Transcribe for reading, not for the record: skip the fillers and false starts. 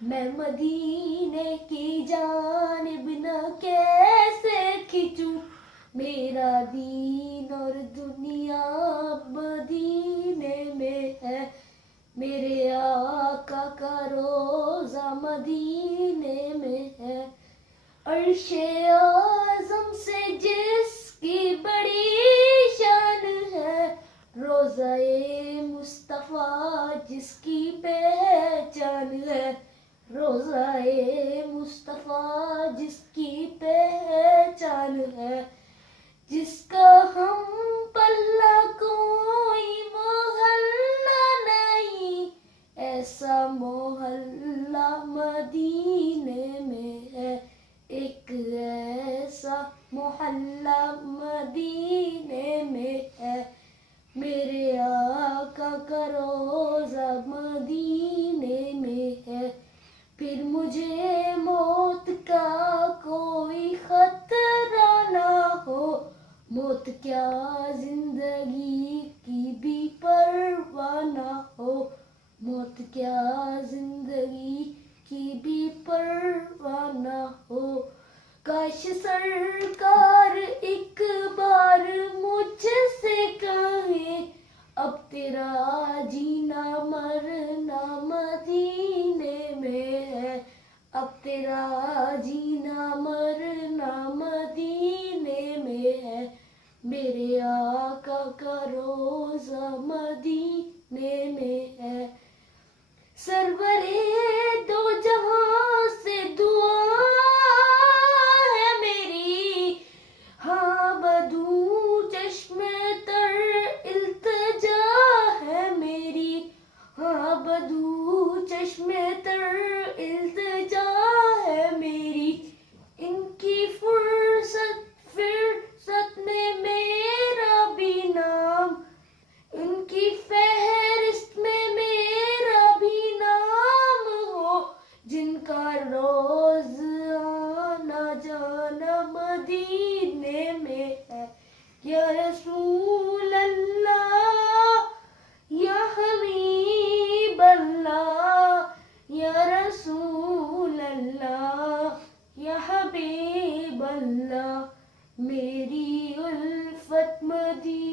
میں مدینے کی جانب نہ کیسے کھنچوں، میرا دین اور دنیا مدینے میں ہے، میرے آقا کا روزہ مدینے میں ہے۔ عرش اعظم سے جس کی بڑی شان ہے، روضہ مصطفیٰ جس کی پہچان ہے، روضہ مصطفیٰ جس کی پہچان ہے، جس کا ہم پلہ کوئی محلہ نہیں، ایسا محلہ مدینے میں ہے، ایک ایسا محلہ مدینے میں ہے، میرے آقا کا روضہ مدینے میں ہے۔ پھر مجھے موت کا کوئی خطرہ نہ ہو، موت کیا زندگی کی بھی پرواہ نہ ہو، موت کیا زندگی کی بھی پرواہ نہ ہو۔ کاش سرکار ایک بار مجھ سے کہیں، اب تیرا جینا مرنا مدینے میں ہے، اب تیرا جینا مرنا مدینے میں ہے، میرے آقا کا روضہ مدینے میں ہے۔ سرورے دو جہاں سے دعا ہے میری، ہاں بدوں چشم تر التجا ہے میری، ہاں بدوں چشم تر التجا ہے میری، ان کی فرصت میں میرا بھی نام، ان کی فہرست میں میرا بھی نام ہو، جن کا روز آنا جانا مدینے میں ہے۔ یا رسول اللہ، یا حبیب اللہ، یا رسول اللہ، یا حبیب اللہ، میری الفت مدینے